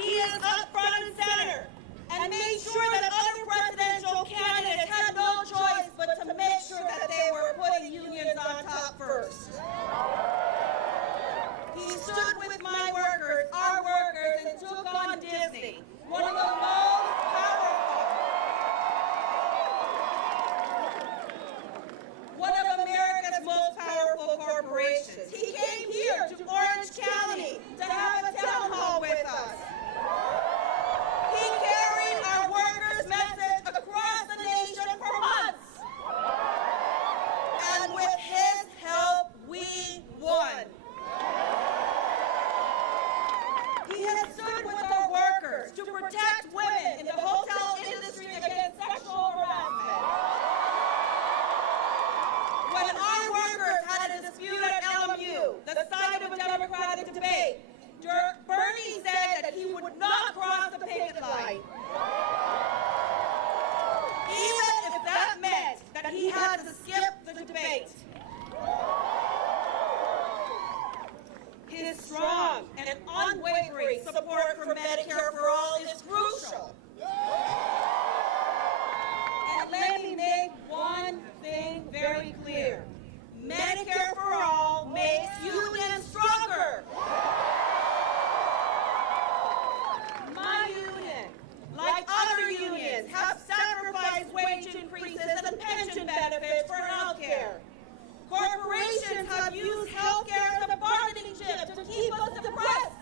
He is up front and center and made sure that other presidential candidates had no choice but to make sure that they were putting unions on top first. He stood with my workers, our workers, and took on Disney, one of the most powerful, one of America's most powerful corporations. He came here to Orange County to have a town hall with us. He carried our workers' message across the nation for months. And with his help, we won. He has stood with our workers to protect women in the hotel industry against sexual harassment. When our workers had a dispute at LMU, the site of a Democratic debate, Bernie said that he would not cross the picket line. Even if that meant that he had to skip the debate. His strong and unwavering support for Medicare for All is crucial. And let me make one thing very clear. Medicare for All makes unions stronger. My union, like other unions, have sacrificed wage increases and pension benefits for health care. Corporations have used health care as a bargaining chip to keep us depressed.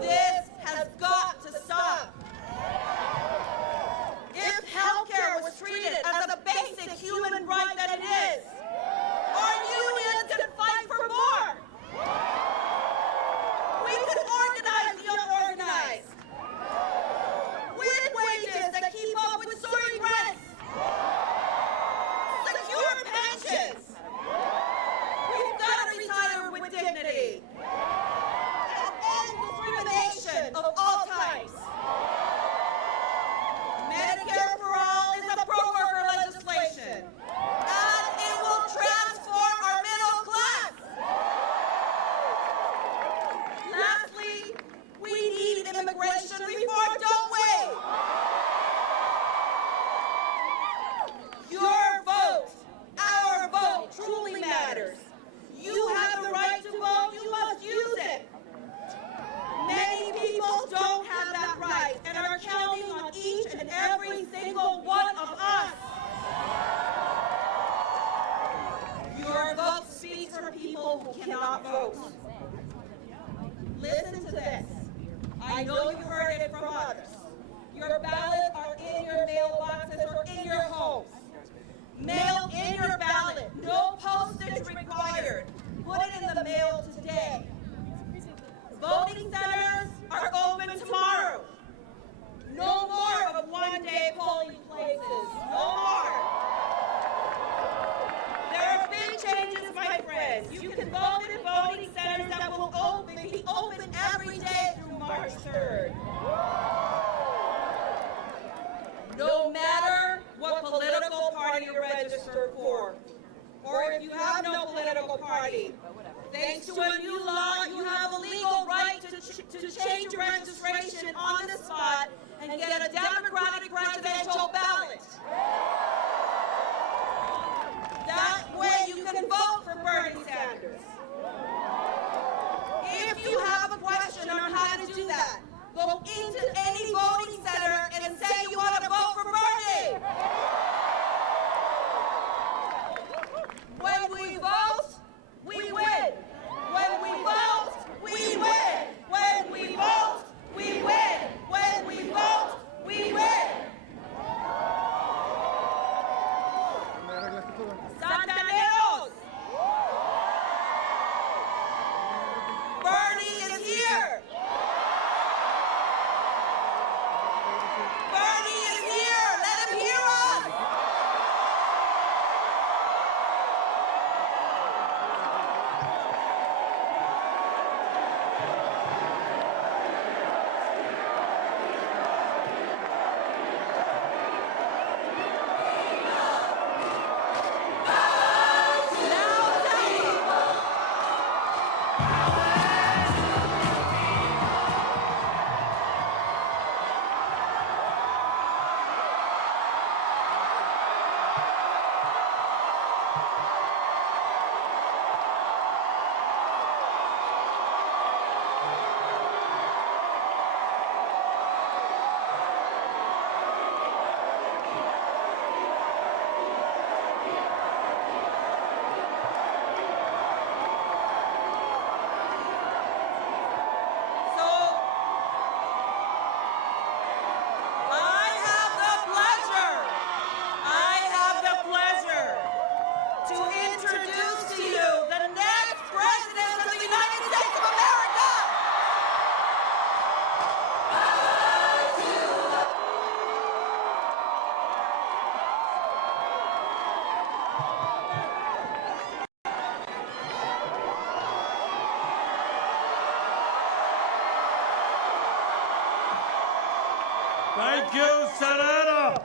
This has got to stop. If health care was treated as a basic human right that it is, our unions can fight for more. We can organize the unorganized with wages that keep up with soaring rents. Secure pensions. We've got to retire with dignity. And end discrimination of all types. Medicare for All is a pro-worker legislation. And it will transform our middle class. Lastly, we need immigration reform, don't we? Your vote, our vote, truly matters. You have the right to vote, you must use it. Many people don't have that right and are counting on each and every single one of us. Your vote speaks for people who cannot vote. Listen to this. I know you've heard it from others. Your ballots are in your mailboxes or in your homes. Mail in your ballot. No postage required. Put it in the mail today. Voting centers are open tomorrow. No more of one-day polling places. No more. There are big changes, my friends. You can vote in voting centers that will be open every day through March 3rd. No matter what political party you're registered for, or if you have no political party, thanks to a new law, you have a legal right to change your registration on the spot and get a Democratic presidential ballot. That way you can vote for Bernie Sanders. If you have a question on how to do that, go into any voting center and say you want to vote for Bernie. When we vote, we win. When we vote, we win. When we vote, we win. When we vote, we win. Santaneros! Bernie is here. Bernie is here. Thank you, Santa Anta.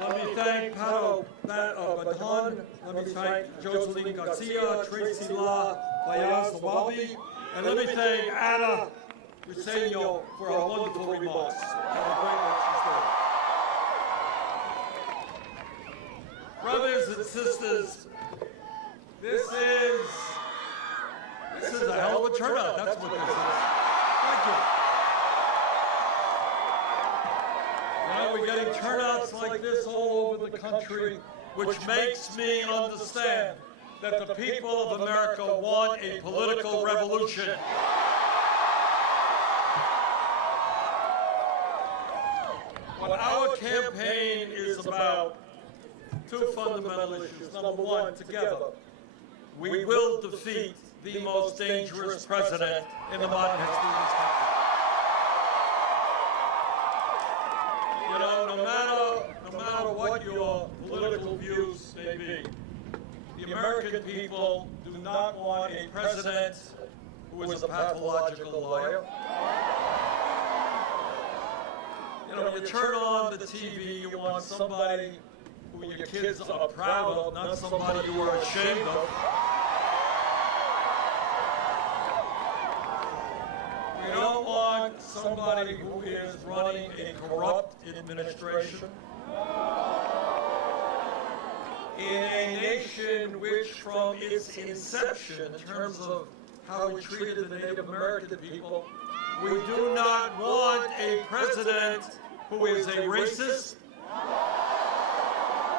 Let me thank Pato Baton. Let me thank Joseline Garcia, Tracy La, Fayaz Lawabi, and let me thank Anna Briseño for her wonderful remarks and the great work she's doing. Brothers and sisters, this is a hell of a turnout. That's what this is. Thank you. Now we're getting turnouts like this all over the country, which makes me understand that the people of America want a political revolution. What our campaign is about, two fundamental issues. Number one, together, we will defeat the most dangerous president in the modern history of this country. You know, no matter what your political views may be, the American people do not want a president who is a pathological liar. You know, when you turn on the TV, you want somebody who your kids are proud of, not somebody you are ashamed of. We don't want somebody who is running a corrupt administration in a nation which, from its inception, in terms of how we treated the Native American people, we do not want a president who is a racist,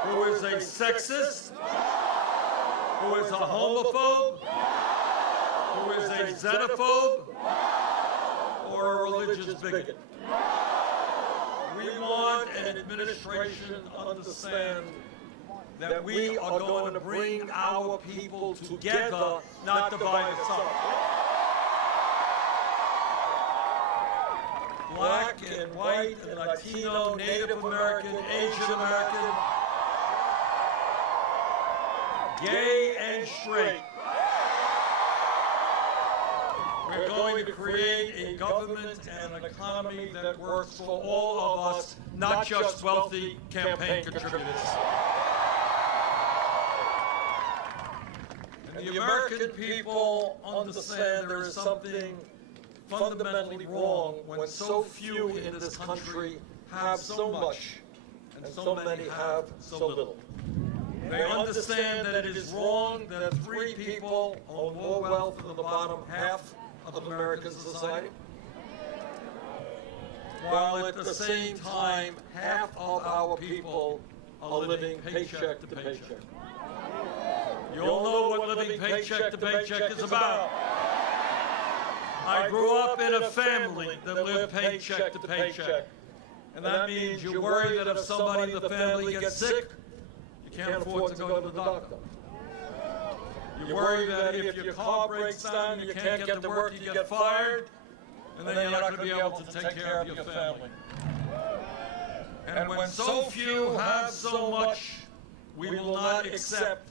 who is a sexist, who is a homophobe, who is a xenophobe, or a religious bigot. We want an administration to understand that we are going to bring our people together, not divide us up. Black and white and Latino, Native American, Asian American, gay and straight. We're going to create a government and an economy that works for all of us, not just wealthy campaign contributors. And the American people understand there is something fundamentally wrong when so few in this country have so much and so many have so little. They understand that it is wrong that 3 people own more wealth than the bottom half of American society, while at the same time half of our people are living paycheck to paycheck. You all know what living paycheck to paycheck is about. I grew up in a family that lived paycheck to paycheck. And that means you worry that if somebody in the family gets sick, you can't afford to go to the doctor. You worry that if your car breaks down, you can't get to work, you get fired, and then you're not going to be able to take care of your family. And when so few have so much, we will not accept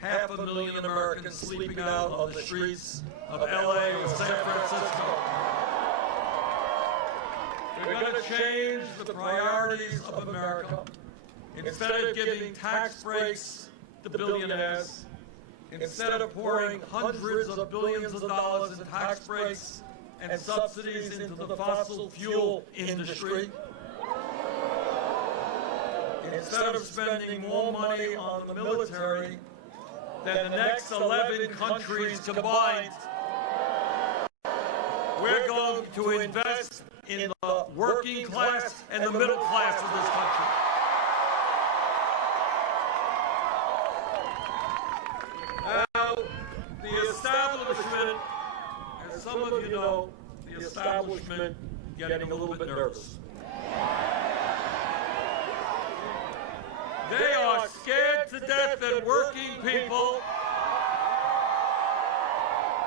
500,000 Americans sleeping out on the streets of LA or San Francisco. We're going to change the priorities of America. Instead of giving tax breaks to billionaires, instead of pouring hundreds of billions of dollars in tax breaks and subsidies into the fossil fuel industry, instead of spending more money on the military than the next 11 countries combined, we're going to invest in the working class and the middle class of this country. Now, the establishment, as some of you know, the establishment getting a little bit nervous. They are scared to death that working people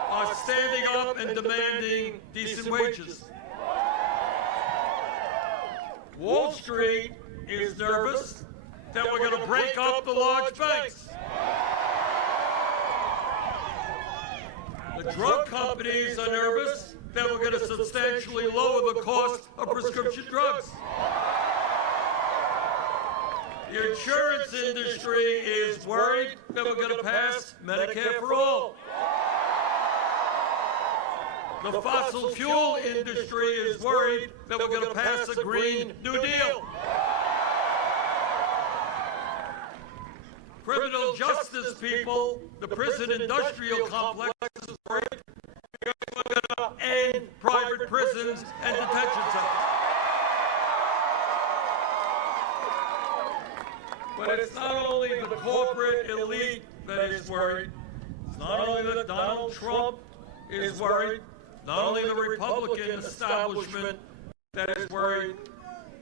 are standing up and demanding decent wages. Wall Street is nervous that we're going to break up the large banks. The drug companies are nervous that we're going to substantially lower the cost of prescription drugs. The insurance industry is worried that we're going to pass Medicare for all. The fossil fuel industry is worried that we're going to pass a Green New Deal. Criminal justice people, the prison industrial complex is worried because we're going to end private prisons and detention centers. But it's not only the corporate elite that is worried. It's not only that Donald Trump is worried. Not only the Republican establishment that is worried.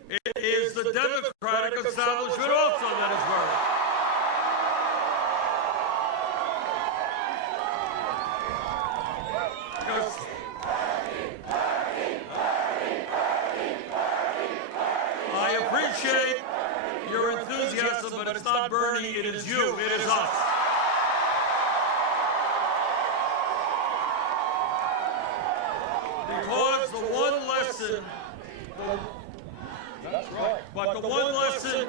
It is the Democratic establishment also that is worried. Because I appreciate your enthusiasm, but it's not Bernie, it is you, it is us. Because the one lesson, that's right, but the one lesson,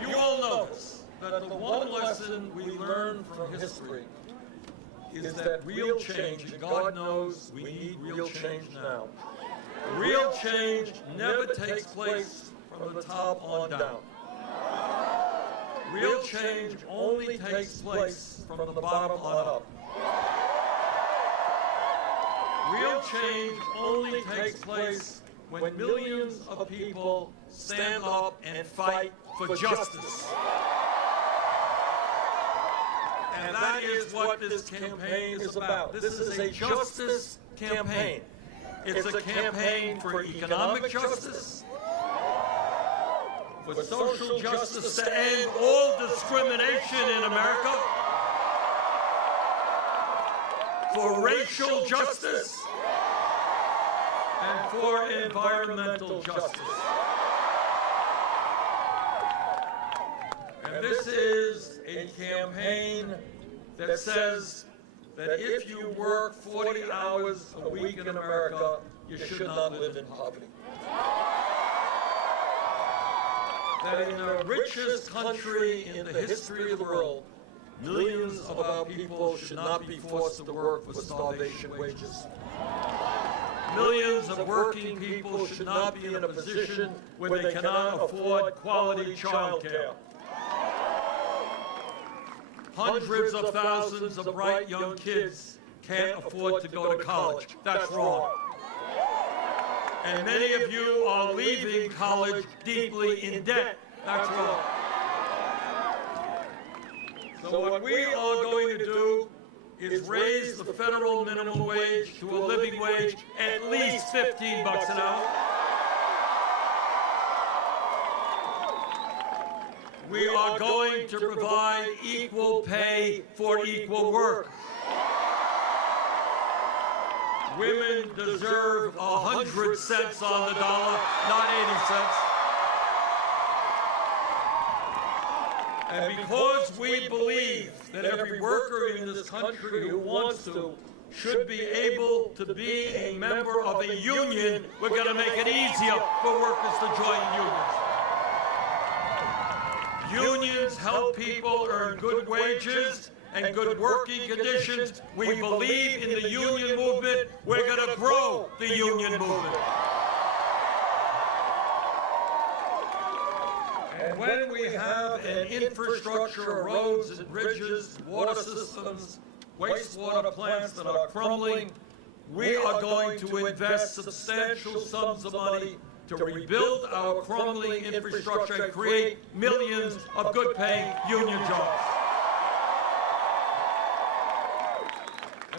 you all know this, that the one lesson we learn from history is that real change, and God knows we need real change now. Real change never takes place from the top on down. Real change only takes place from the bottom on up. Real change only takes place when millions of people stand up and fight for justice. And that is what this campaign is about. This is a justice campaign. It's a campaign for economic justice, for social justice, to end all discrimination in America, for racial justice, and for environmental justice. And this is a campaign that says that if you work 40 hours a week in America, you should not live in poverty. That in the richest country in the history of the world, millions of our people should not be forced to work for starvation wages. Millions of working people should not be in a position where they cannot afford quality child care. Hundreds of thousands of bright young kids can't afford to go to college. That's wrong. And many of you are leaving college deeply in debt. That's wrong. So what we are going to do is raise the federal minimum wage to a living wage at least $15 an hour. We are going to provide equal pay for equal work. Women deserve 100 cents on the dollar, not 80 cents. And because we believe that every worker in this country who wants to should be able to be a member of a union, we're going to make it easier for workers to join unions. Unions help people earn good wages and good working conditions. We believe in the union movement. We're going to grow the union movement. And when we have an infrastructure of roads and bridges, water systems, wastewater plants that are crumbling, we are going to invest substantial sums of money to rebuild our crumbling infrastructure and create millions of good-paying union jobs.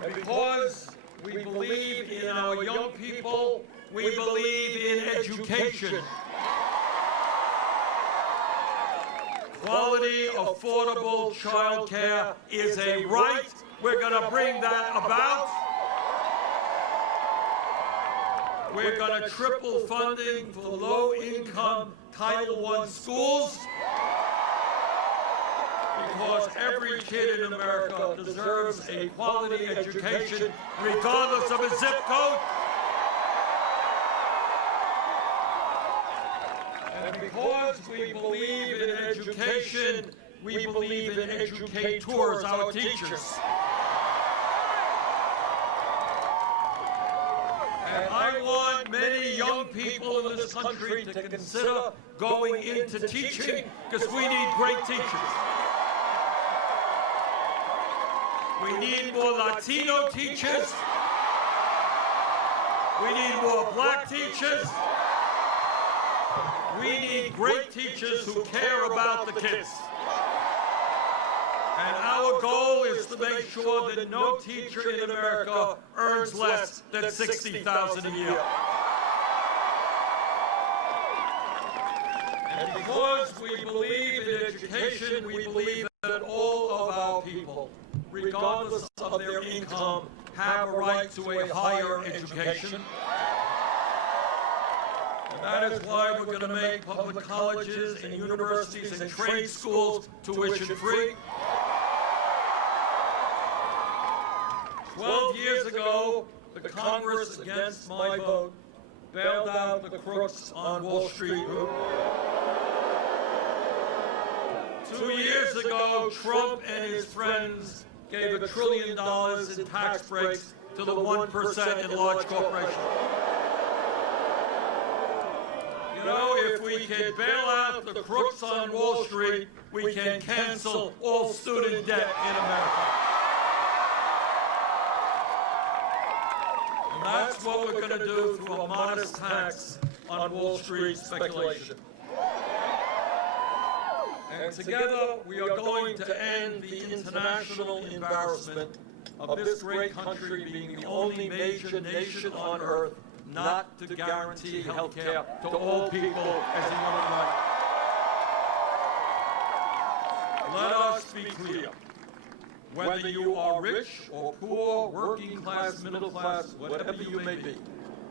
And because we believe in our young people, we believe in education. Quality, affordable child care is a right. We're going to bring that about. We're going to triple funding for low-income Title I schools because every kid in America deserves a quality education regardless of his zip code. And because we believe in education, we believe in educators, our teachers. And I want many young people in this country to consider going into teaching because we need great teachers. We need more Latino teachers. We need more black teachers. We need great teachers who care about the kids. And our goal is to make sure that no teacher in America earns less than $60,000 a year. And because we believe in education, we believe that all of our people, regardless of their income, have a right to a higher education. And that is why we're going to make public colleges and universities and trade schools tuition-free. 12 years ago, the Congress, against my vote, bailed out the crooks on Wall Street. 2 years ago, Trump and his friends gave $1 trillion in tax breaks to the 1% in large corporations. You know, if we can bail out the crooks on Wall Street, we can cancel all student debt in America. And that's what we're going to do through a modest tax on Wall Street speculation. And together, we are going to end the international embarrassment of this great country being the only major nation on earth not to guarantee health care to all people as a human right. Let us be clear. Whether you are rich or poor, working class, middle class, whatever you may be,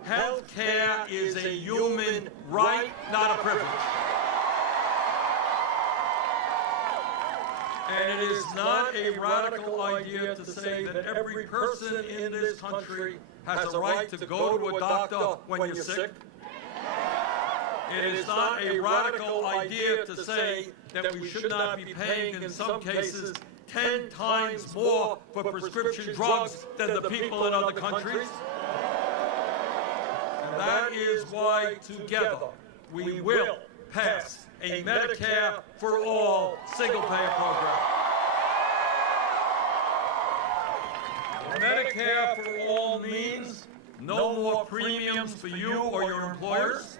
health care is a human right, not a privilege. And it is not a radical idea to say that every person in this country has a right to go to a doctor when you're sick. It is not a radical idea to say that we should not be paying, in some cases, 10 times more for prescription drugs than the people in other countries. And that is why, together, we will pass a Medicare for all single-payer program. Medicare for all means no more premiums for you or your employers,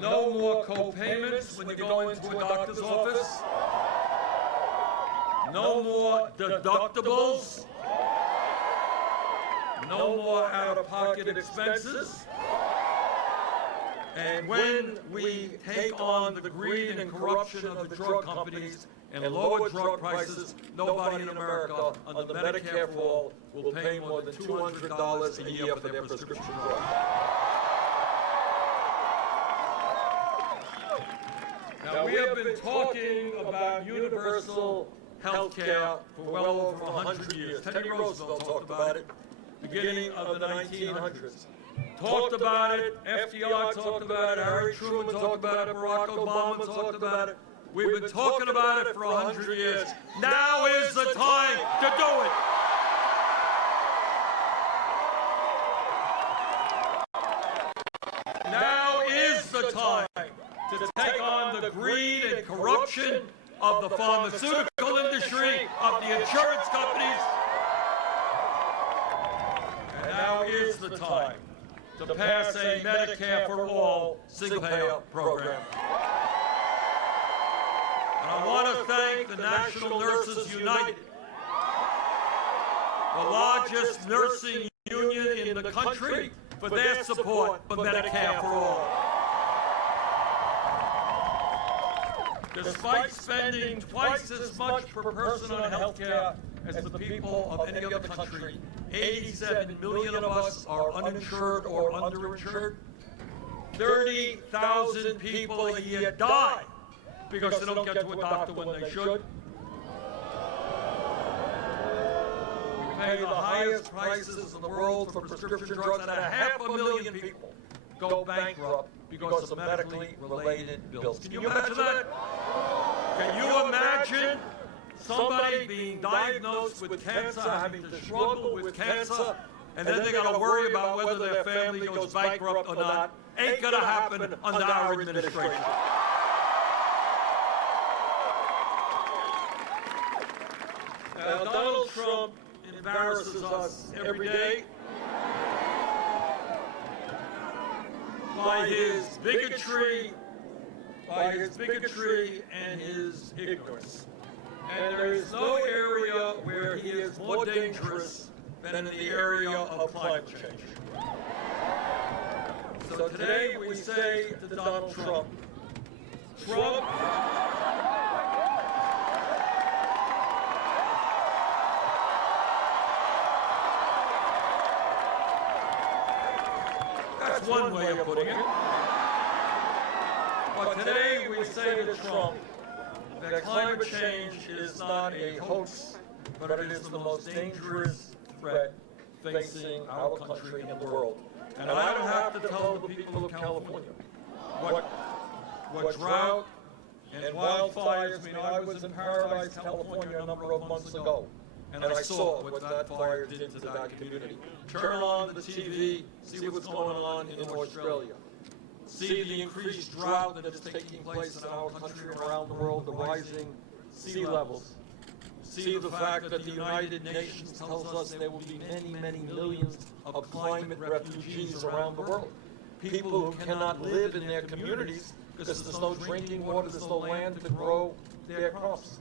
no more co-payments when you go into a doctor's office, no more deductibles, no more out-of-pocket expenses. And when we take on the greed and corruption of the drug companies and lower drug prices, nobody in America under Medicare for All will pay more than $200 a year for their prescription drugs. Now, we have been talking about universal health care for well over 100 years. Teddy Roosevelt talked about it beginning of the 1900s. Talked about it, FDR talked about it, Harry Truman talked about it, Barack Obama talked about it. We've been talking about it for 100 years. Now is the time to do it. Now is the time to take on the greed and corruption of the pharmaceutical industry, of the insurance companies. And now is the time to pass a Medicare for all single-payer program. And I want to thank the National Nurses United, the largest nursing union in the country, for their support for Medicare for all. Despite spending twice as much per person on health care as the people of any other country, 87 million of us are uninsured or underinsured. 30,000 people a year die because they don't get to a doctor when they should. We pay the highest prices in the world for prescription drugs, and 500,000 people go bankrupt because of medically related bills. Can you imagine that? Can you imagine somebody being diagnosed with cancer, having to struggle with cancer, and then they got to worry about whether their family goes bankrupt or not? Ain't going to happen under our administration. Now, Donald Trump embarrasses us every day by his bigotry and his ignorance. And there is no area where he is more dangerous than in the area of climate change. So today we say to Donald Trump, Trump, that's one way of putting it. But today we say to Trump that climate change is not a hoax, but it is the most dangerous threat facing our country and the world. And I don't have to tell the people of California what drought and wildfires mean. I was in Paradise, California a number of months ago, and I saw what that fire did to that community. Turn on the TV, see what's going on in Australia. See the increased drought that is taking place in our country and around the world, the rising sea levels. See the fact that the United Nations tells us there will be many, many millions of climate refugees around the world. People who cannot live in their communities because there's no drinking water, there's no land to grow their crops.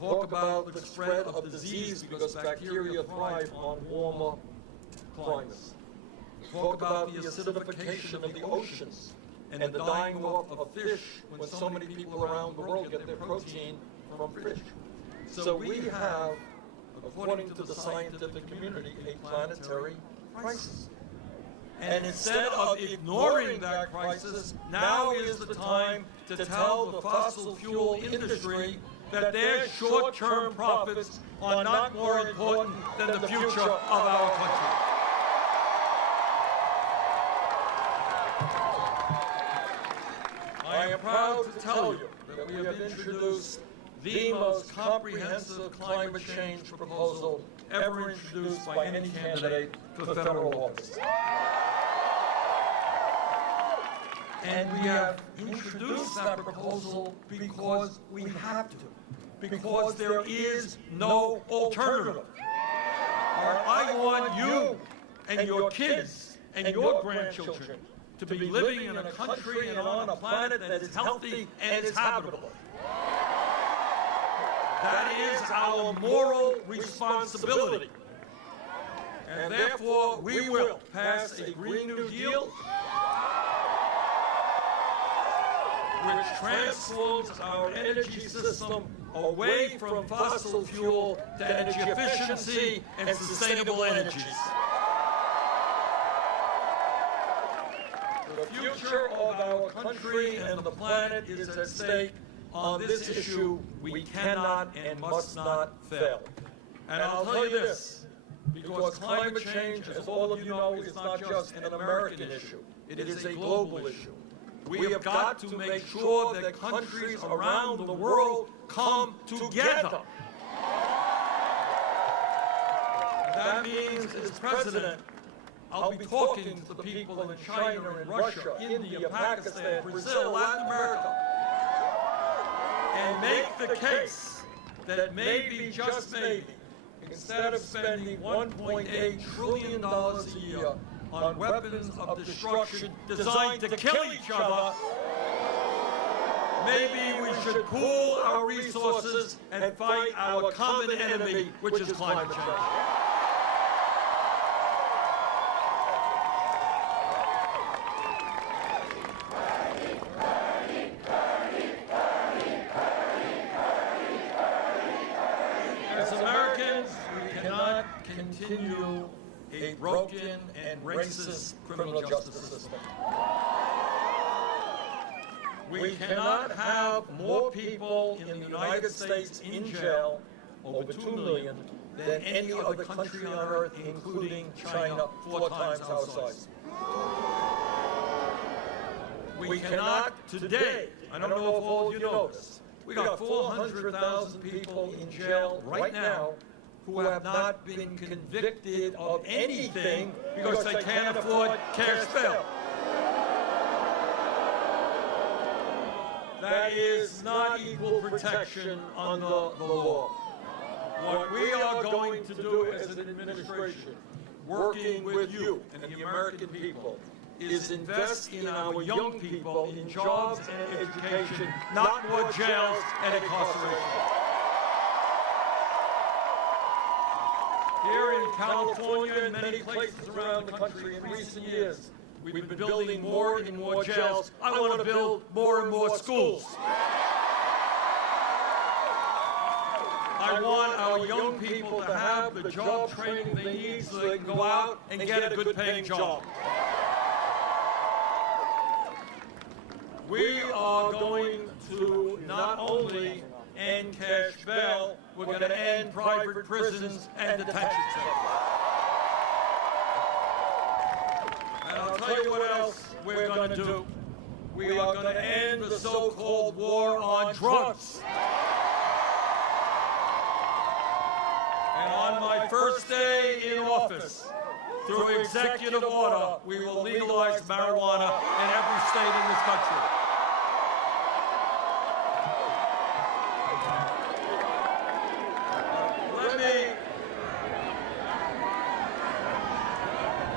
Talk about the spread of disease because bacteria thrive on warmer climates. Talk about the acidification of the oceans and the dying off of fish when so many people around the world get their protein from fish. So we have, according to the scientific community, a planetary crisis. And instead of ignoring that crisis, now is the time to tell the fossil fuel industry that their short-term profits are not more important than the future of our country. I am proud to tell you that we have introduced the most comprehensive climate change proposal ever introduced by any candidate for federal office. And we have introduced that proposal because we have to, because there is no alternative. I want you and your kids and your grandchildren to be living in a country and on a planet that is healthy and is habitable. That is our moral responsibility. And therefore, we will pass a Green New Deal which transforms our energy system away from fossil fuel to energy efficiency and sustainable energies. The future of our country and the planet is at stake. On this issue, we cannot and must not fail. And I'll tell you this, because climate change, as all of you know, is not just an American issue. It is a global issue. We have got to make sure that countries around the world come together. That means, as president, I'll be talking to the people in China and Russia, India, Pakistan, Brazil, Latin America, and make the case that maybe, just maybe, instead of spending $1.8 trillion a year on weapons of destruction designed to kill each other, maybe we should pool our resources and fight our common enemy, which is climate change. As Americans, we cannot continue a broken and racist criminal justice system. We cannot have more people in the United States in jail, over 2 million, than any other country on earth, including China, 4 times our size. We cannot today, I don't know if all of you know this, we got 400,000 people in jail right now who have not been convicted of anything because they can't afford cash bail. That is not equal protection under the law. What we are going to do as an administration, working with you and the American people, is invest in our young people in jobs and education, not more jails and incarceration. Here in California and many places around the country in recent years, we've been building more and more jails. I want to build more and more schools. I want our young people to have the job training they need so they can go out and get a good paying job. We are going to not only end cash bail, we're going to end private prisons and detention centers. And I'll tell you what else we're going to do. We are going to end the so-called war on drugs. And on my first day in office, through executive order, we will legalize marijuana in every state in this country.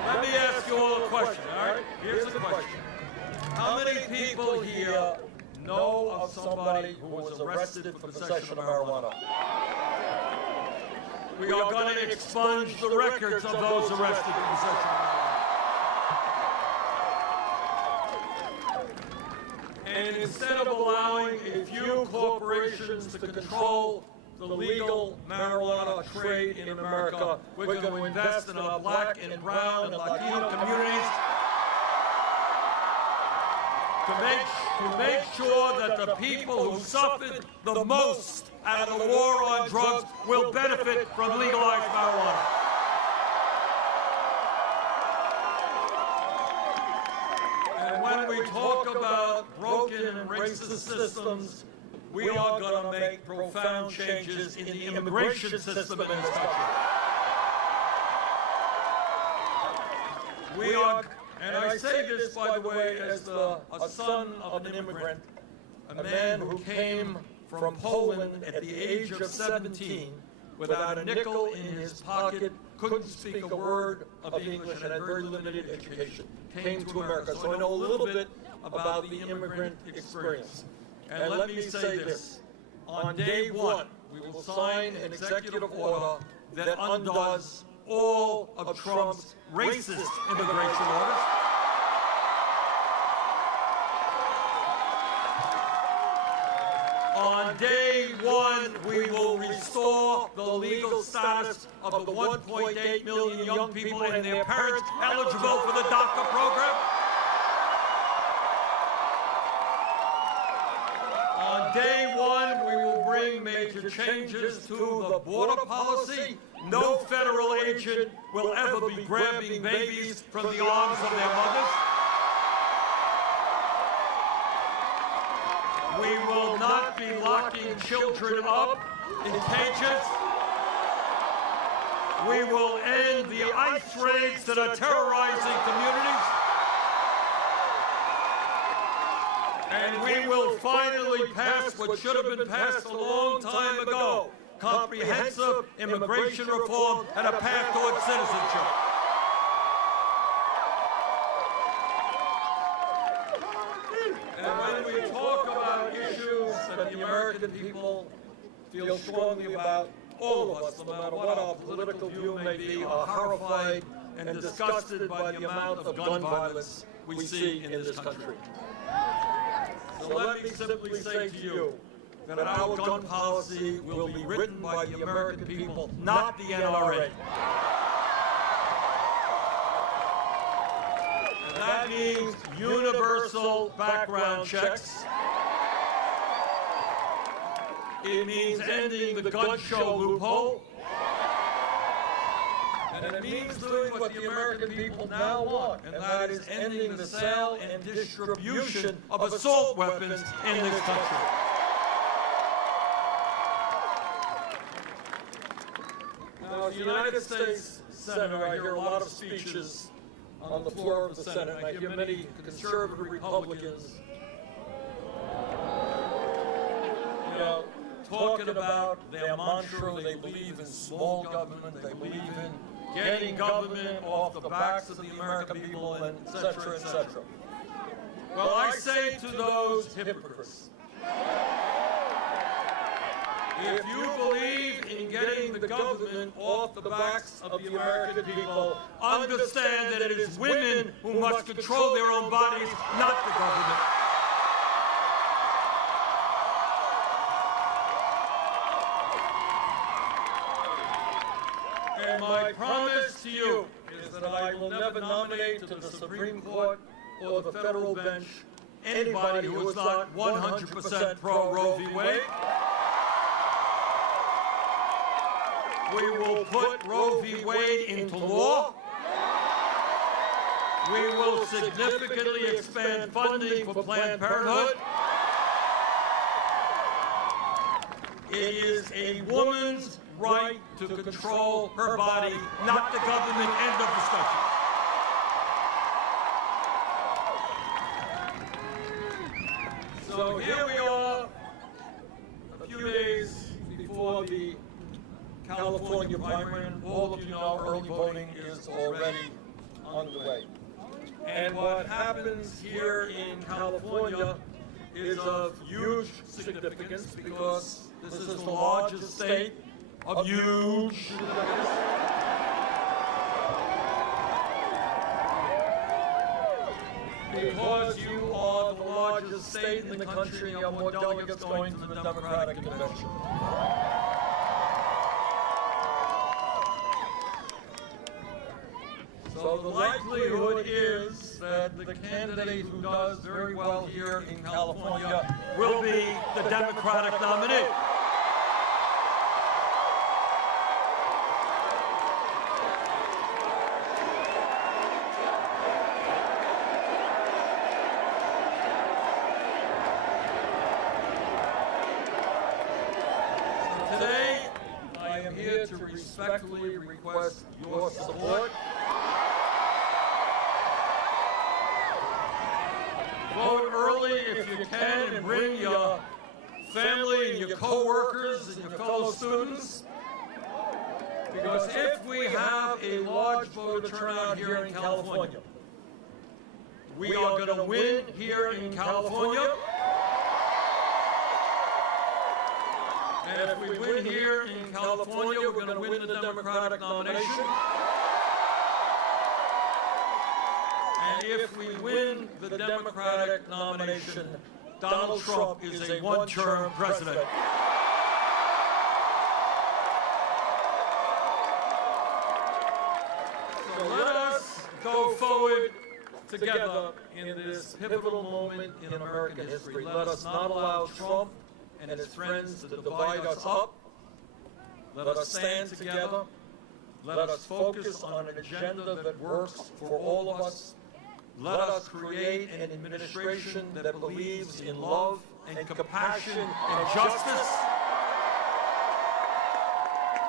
Let me ask you all a question, all right? Here's the question. How many people here know of somebody who was arrested for possession of marijuana? We are going to expunge the records of those arrested for possession of marijuana. And instead of allowing a few corporations to control the legal marijuana trade in America, we're going to invest in our black and brown and Latino communities to make sure that the people who suffered the most out of the war on drugs will benefit from legalized marijuana. And when we talk about broken and racist systems, we are going to make profound changes in the immigration system in this country. We are, and I say this, by the way, as a son of an immigrant, a man who came from Poland at the age of 17 without a nickel in his pocket, couldn't speak a word of English, and had very limited education, came to America. So I know a little bit about the immigrant experience. And let me say this. On day one, we will sign an executive order that undoes all of Trump's racist immigration orders. On day one, we will restore the legal status of the 1.8 million young people and their parents eligible for the DACA program. On day one, we will bring major changes to the border policy. No federal agent will ever be grabbing babies from the arms of their mothers. We will not be locking children up in cages. We will end the ICE raids that are terrorizing communities. And we will finally pass what should have been passed a long time ago: comprehensive immigration reform and a path towards citizenship. And when we talk about issues that the American people feel strongly about, all of us, no matter what our political view may be, are horrified and disgusted by the amount of gun violence we see in this country. So let me simply say to you that our gun policy will be written by the American people, not the NRA. And That means universal background checks. It means ending the gun show loophole. And it means doing what the American people now want, and that is ending the sale and distribution of assault weapons in this country. Now, as a United States Senator, I hear a lot of speeches on the floor of the Senate, and I hear many conservative Republicans talking about their mantra. They believe in small government, they believe in getting government off the backs of the American people, and et cetera, et cetera. Well, I say to those hypocrites, if you believe in getting the government off the backs of the American people, understand that it is women who must control their own bodies, not the government. And my promise to you is that I will never nominate to the Supreme Court or the federal bench anybody who is not 100% pro Roe v. Wade. We will put Roe v. Wade into law. We will significantly expand funding for Planned Parenthood. It is a woman's right to control her body, not the government. End of discussion. So here we are, a few days before the California primary, and all of you know early voting is already underway. And what happens here in California is of huge significance because this is the largest state of huge significance. Because you are the largest state in the country, you have more delegates going to the Democratic convention. So the likelihood is that the candidate who does very well here in California will be the Democratic nominee. So today, I am here to respectfully request your support. Vote early if you can, and bring your family and your co-workers and your fellow students. Because if we have a large voter turnout here in California, we are going to win here in California. And if we win here in California, we're going to win the Democratic nomination. And if we win the Democratic nomination, Donald Trump is a one-term president. So let us go forward together in this pivotal moment in American history. Let us not allow Trump and his friends to divide us up. Let us stand together. Let us focus on an agenda that works for all of us. Let us create an administration that believes in love and compassion and justice,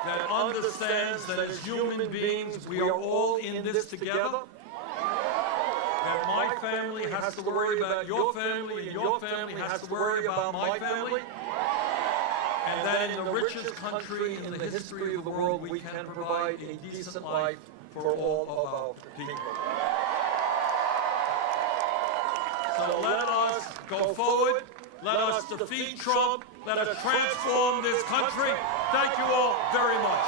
that understands that as human beings we are all in this together, that my family has to worry about your family and your family has to worry about my family, and that in the richest country in the history of the world we can provide a decent life for all of our people. So let us go forward, let us defeat Trump, let us transform this country. Thank you all very much.